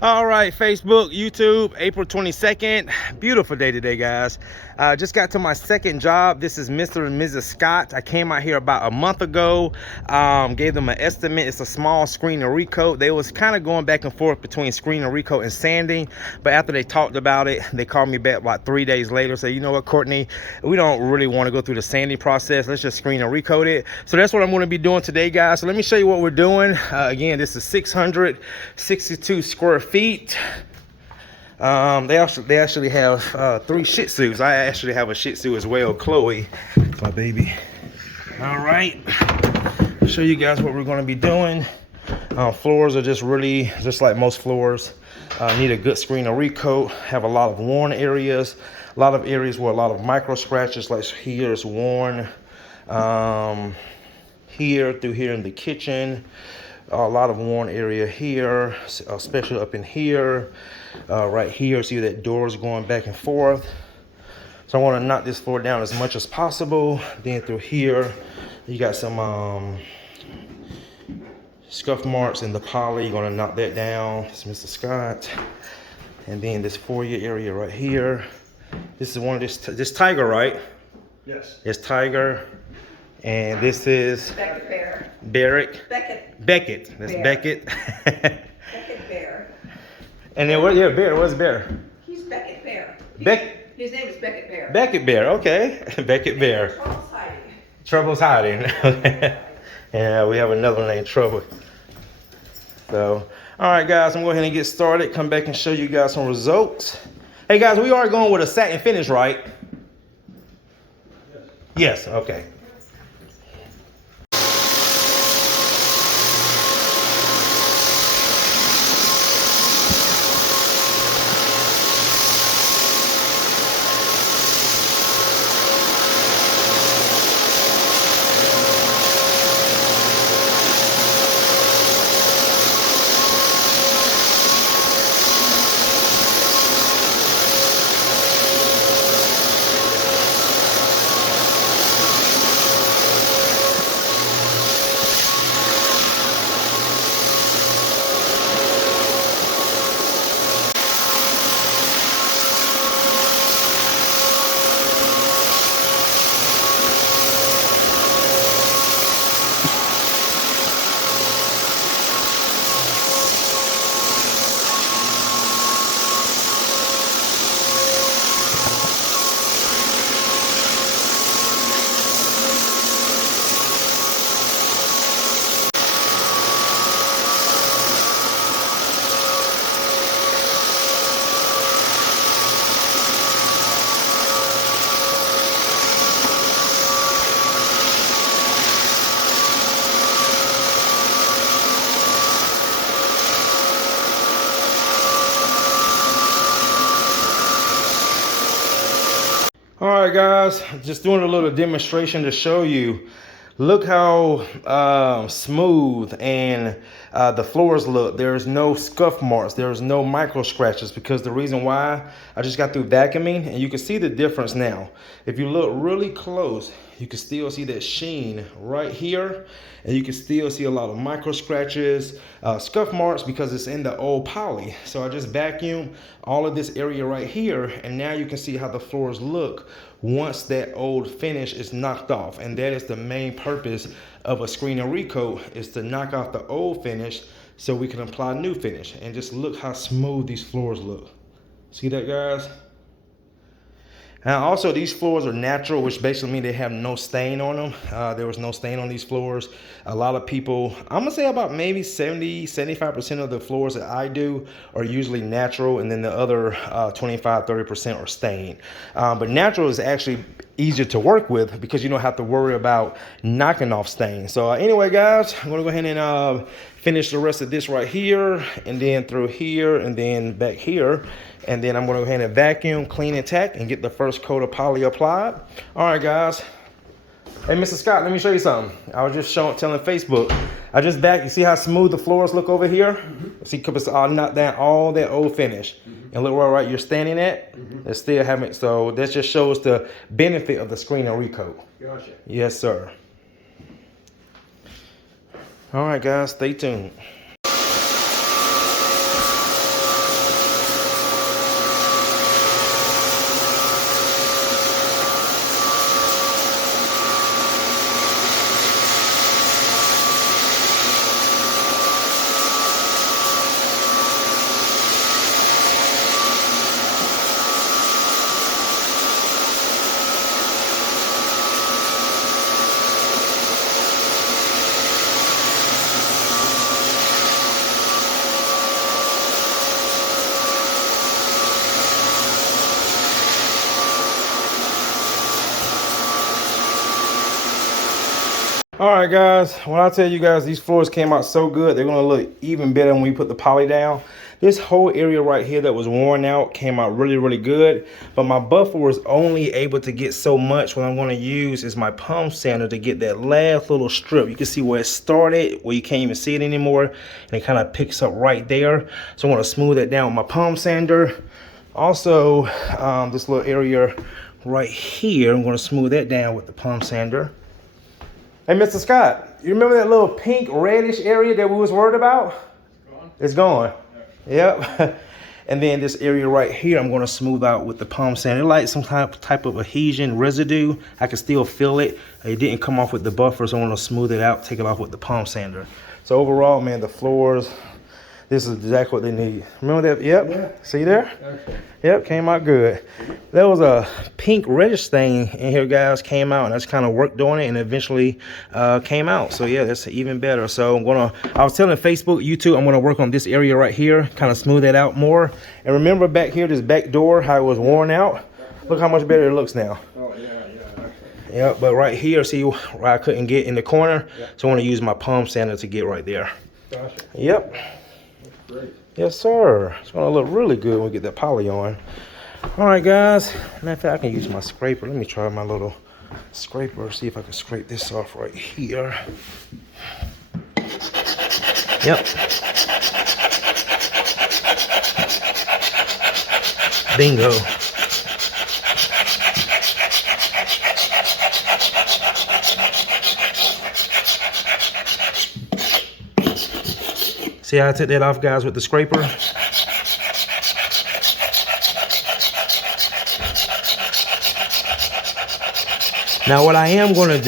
All right, Facebook, YouTube, April 22nd. Beautiful day today, guys. Just got to my second job. This is Mr. and Mrs. Scott. I came out here about a month ago. Gave them an estimate. It's a small screen and recoat. They was kind of going back and forth between screen and recoat and sanding. But after they talked about it, they called me back about 3 days later. Say, you know what, Courtney, we don't really want to go through the sanding process. Let's just screen and recoat it. So that's what I'm going to be doing today, guys. So let me show you what we're doing. Again, this is 662 square feet. They actually have 3 Shih Tzus. I actually have a Shih Tzu as well, Chloe, my baby. All right, I'll show you guys what we're going to be doing. Floors are just like most floors. Need a good screen and recoat. Have a lot of worn areas. A lot of areas where a lot of micro scratches, like here is worn. Here through here in the kitchen. A lot of worn area here, especially up in here. Right here, see that doors going back and forth. So I want to knock this floor down as much as possible. Then through here, you got some scuff marks in the poly. You're going to knock that down. It's Mr. Scott. And then this foyer area right here. This is one of this Tiger, right? Yes. It's Tiger. And this is Beckett Bear. Barrick. Beckett. That's Bear. Beckett. Beckett Bear. And then what? Yeah, Bear. What's Bear? He's Beckett Bear. His name is Beckett Bear. Beckett Bear. Okay, Beckett Bear. Trouble's hiding. Trouble's hiding. Yeah, we have another one named Trouble. So, all right, guys, I'm going to go ahead and get started. Come back and show you guys some results. Hey, guys, we are going with a satin finish, right? Yes. Yes. Okay. All right, guys, just doing a little demonstration to show you. Look how smooth and the floors look. There's no scuff marks. There's no micro scratches, because the reason why, I just got through vacuuming and you can see the difference now. If you look really close, you can still see that sheen right here, and you can still see a lot of micro scratches, scuff marks, because it's in the old poly. So I just vacuumed all of this area right here, and now you can see how the floors look once that old finish is knocked off. And that is the main purpose of a screen and recoat, is to knock off the old finish so we can apply new finish. And just look how smooth these floors look. See that, guys? And also, these floors are natural, which basically means they have no stain on them. There was no stain on these floors. A lot of people, I'm gonna say about maybe 75% of the floors that I do are usually natural, and then the other 25-30% are stained. But natural is actually easier to work with, because you don't have to worry about knocking off stains. So anyway, guys, I'm gonna go ahead and finish the rest of this right here, and then through here, and then back here. And then I'm gonna go ahead and vacuum, clean, and tack, and get the first coat of poly applied. All right, guys. Hey, Mr. Scott, let me show you something. I was just telling Facebook. I just you see how smooth the floors look over here? Mm-hmm. See, because I knocked down all that old finish. Mm-hmm. And look right you're standing at, mm-hmm. It's still having, so that just shows the benefit of the screen and recoat. Gotcha. Yes, sir. All right, guys, stay tuned. All right, guys. When I tell you guys these floors came out so good, they're gonna look even better when we put the poly down. This whole area right here that was worn out came out really, really good. But my buffer was only able to get so much. What I'm gonna use is my palm sander to get that last little strip. You can see where it started, where you can't even see it anymore. And it kind of picks up right there. So I'm gonna smooth it down with my palm sander. Also, this little area right here, I'm gonna smooth that down with the palm sander. Hey, Mr. Scott, you remember that little pink reddish area that we was worried about? Gone? It's gone. Yep. And then this area right here, I'm going to smooth out with the palm sander. Like some type of adhesion residue. I can still feel it. It didn't come off with the buffer, so I'm going to smooth it out, take it off with the palm sander. So overall, man, the floors, this is exactly what they need. Remember that? Yep. Yeah. See there? Okay. Yep, came out good. There was a pink reddish stain in here, guys, came out, and I just kind of worked on it and eventually came out. So yeah, that's even better. So I was telling Facebook, YouTube, I'm gonna work on this area right here, kind of smooth it out more. And remember back here, this back door, how it was worn out? Look how much better it looks now. Oh yeah, yeah. Yeah, but right here, see where I couldn't get in the corner? Yeah. So I want to use my palm sander to get right there. Gotcha. Yep. Great. Yes, sir. It's gonna look really good when we get that poly on. All right, guys. Matter of fact, I can use my scraper. Let me try my little scraper. See if I can scrape this off right here. Yep. Bingo. See how I took that off, guys, with the scraper? Now what I am going to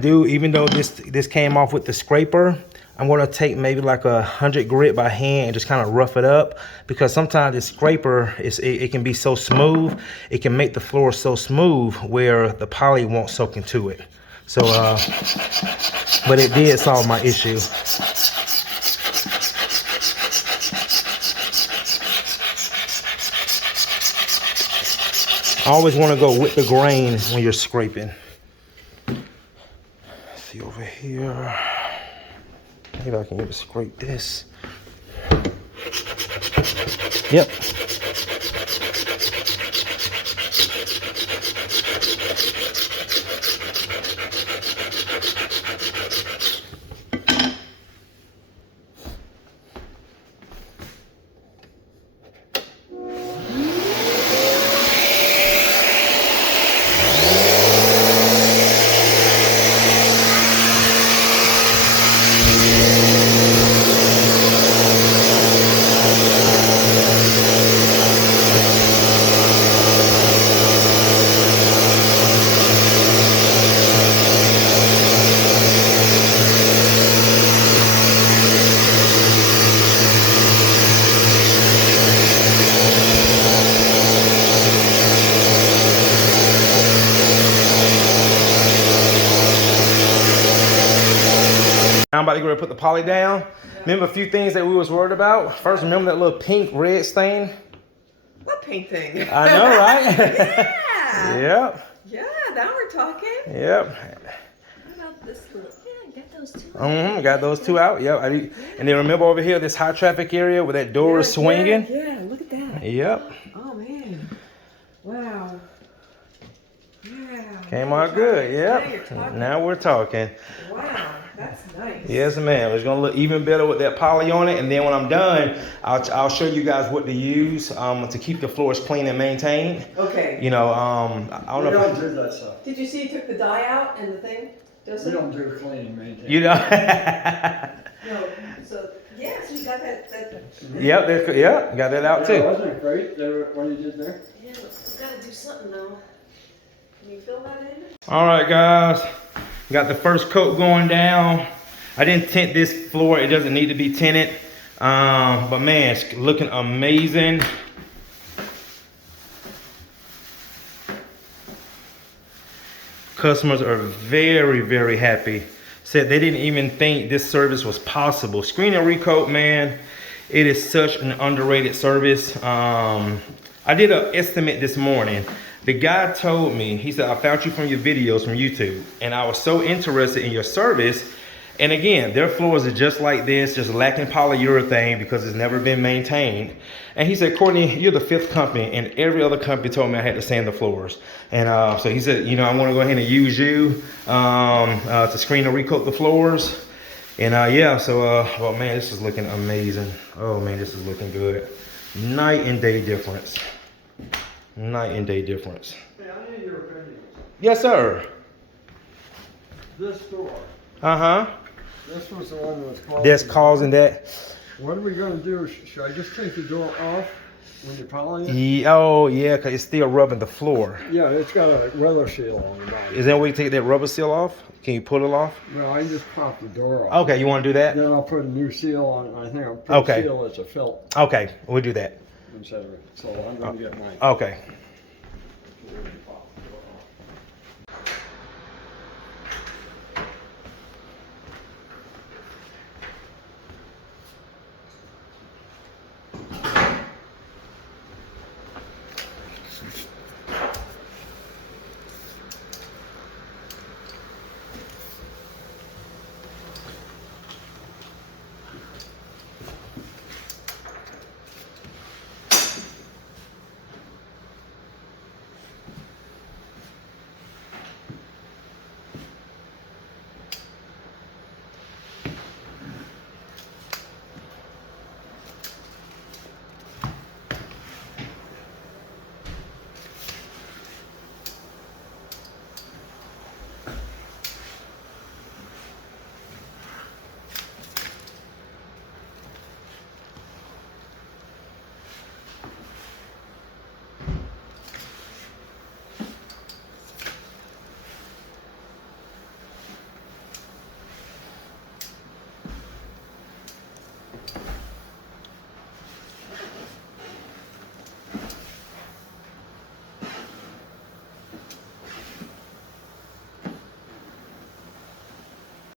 do, even though this came off with the scraper, I'm going to take maybe like 100 grit by hand and just kind of rough it up, because sometimes the scraper, it can be so smooth, it can make the floor so smooth where the poly won't soak into it. So, but it did solve my issue. I always want to go with the grain when you're scraping. Let's see over here. Maybe I can even scrape this. Yep. I'm about to go and put the poly down. Yeah. Remember a few things that we was worried about? First, remember that little pink red stain? What pink thing? I know, right? Yeah. Yep. Yeah, now we're talking. Yep. What about this little? Yeah, get those two. Got those two out. Yep. And then remember over here, this high traffic area where that door is swinging? Yeah, look at that. Yep. Oh man. Wow. Yeah. Came out good. Yep. Now we're talking. Wow. That's nice. Yes, ma'am. It's gonna look even better with that poly on it. And then when I'm done, I'll show you guys what to use to keep the floors clean and maintained. Okay. You know, I don't know. We don't do that stuff. Did you see he took the dye out and the thing? We don't do clean and maintain. You know. No. So yeah, so you got that. Yep, got that out too. Wasn't it great what you did there? Yeah, but we gotta do something though. Can you fill that in? All right, guys. Got the first coat going down. I didn't tint this floor. It doesn't need to be tinted. But man, it's looking amazing. Customers are very, very happy. Said they didn't even think this service was possible. Screen and recoat, man, it is such an underrated service. I did an estimate this morning. The guy told me, he said, I found you from your videos from YouTube, and I was so interested in your service. And again, their floors are just like this, just lacking polyurethane because it's never been maintained. And he said, Courtney, you're the 5th company, and every other company told me I had to sand the floors. And so he said, you know, I want to go ahead and use you to screen and recoat the floors. And yeah, so, oh man, this is looking amazing. Oh man, this is looking good. Night and day difference. Night and day difference. Hey, I need your opinion. Yes, sir. This door, Uh-huh. this was the one that was causing. That's causing that. What are we gonna do? Should I just take the door off when you polish it? Yeah, oh, yeah, because it's still rubbing the floor. Yeah, it's got a weather seal on the bottom. Is there a way to take that rubber seal off? Can you pull it off? No, I just pop the door off. Okay, you want to do that? Then I'll put a new seal on it. I think I'll put Okay. a seal as a felt Okay, we'll do that. instead of it. So I'm gonna get mine. Okay.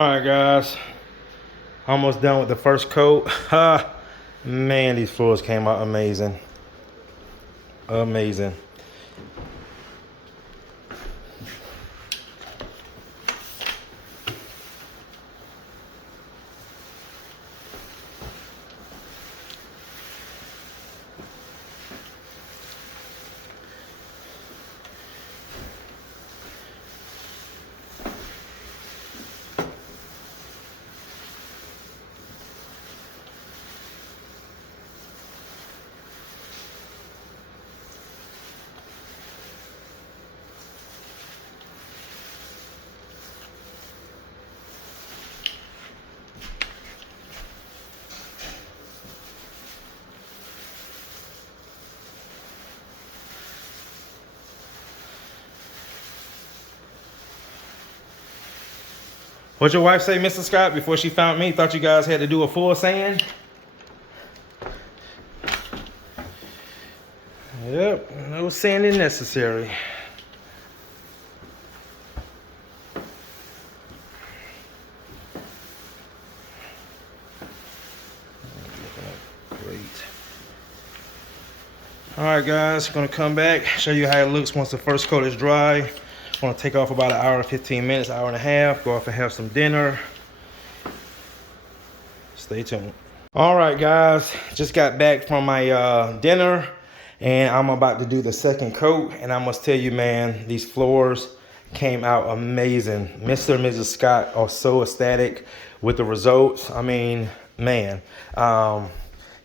All right, guys. Almost done with the first coat. Man, these floors came out amazing. Amazing. What'd your wife say, Mr. Scott, before she found me? Thought you guys had to do a full sand? Yep, no sanding necessary. Great. All right, guys, gonna come back, show you how it looks once the first coat is dry. I'm gonna take off about an hour and 15 minutes, hour and a half, go off and have some dinner. Stay tuned. All right, guys, just got back from my dinner, and I'm about to do the second coat. And I must tell you, man, these floors came out amazing. Mr. and Mrs. Scott are so ecstatic with the results. I mean, man.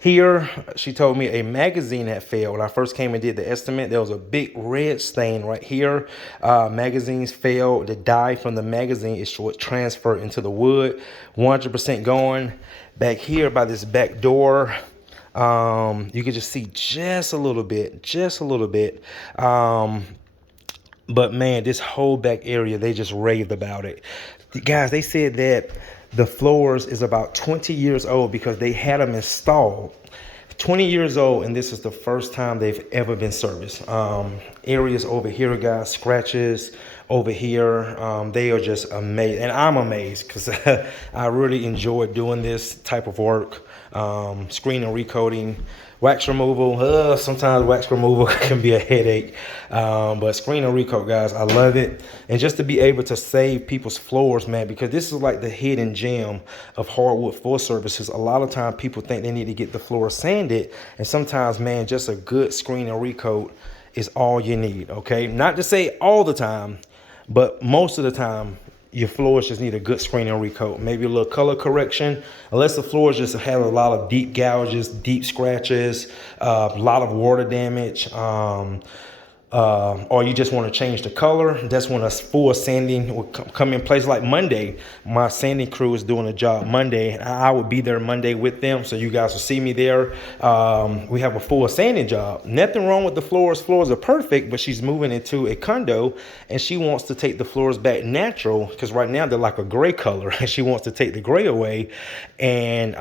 Here, she told me a magazine had failed. When I first came and did the estimate, there was a big red stain right here. Magazines failed. The dye from the magazine is short transfer into the wood. 100% going. Back here by this back door, you can just see just a little bit. But man, this whole back area, they just raved about it. Guys, they said that the floors is about 20 years old because they had them installed. 20 years old, and this is the first time they've ever been serviced. Areas over here, guys, scratches, over here. They are just amazing, and I'm amazed because I really enjoy doing this type of work. Screen and recoating, wax removal. Sometimes wax removal can be a headache, but screen and recoat, guys, I love it. And just to be able to save people's floors, man, because this is like the hidden gem of hardwood floor services. A lot of time people think they need to get the floor sanded, and sometimes, man, just a good screen and recoat is all you need. Okay, not to say all the time, but most of the time your floors just need a good screen and recoat, maybe a little color correction, unless the floors just have a lot of deep gouges, deep scratches, a lot of water damage, or you just want to change the color. That's when a full sanding will come in place. Like Monday, my sanding crew is doing a job Monday. I would be there Monday with them, so you guys will see me there. We have a full sanding job. Nothing wrong with the floors. Floors are perfect, but she's moving into a condo, and she wants to take the floors back natural, because right now they're like a gray color, and she wants to take the gray away and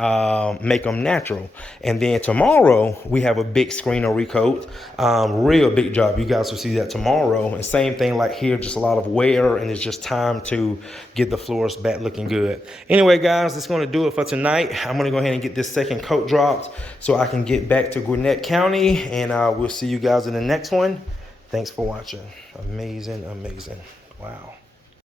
make them natural. And then tomorrow, we have a big screen or recoat, real big job. You guys will see that tomorrow. And same thing like here, just a lot of wear, and it's just time to get the floors back looking good. Anyway, guys, that's going to do it for tonight. I'm going to go ahead and get this second coat dropped so I can get back to Gwinnett County, and we'll see you guys in the next one. Thanks for watching. Amazing, amazing. Wow.